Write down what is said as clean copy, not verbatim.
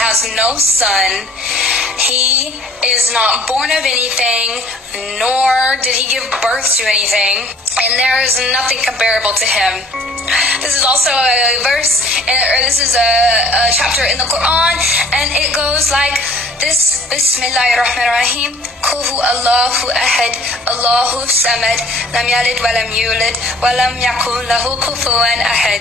has no son. He is not born of anything, nor did he give birth to anything, and there is nothing comparable to him. This is also a verse, or this is a chapter in the Quran, and it goes like this: Bismillahirrahmanirrahim. Qul huwa Allahu ahad, Allahu samad, lam yalid wa lam yulad, wa lam yakun lahu kufuwan ahad.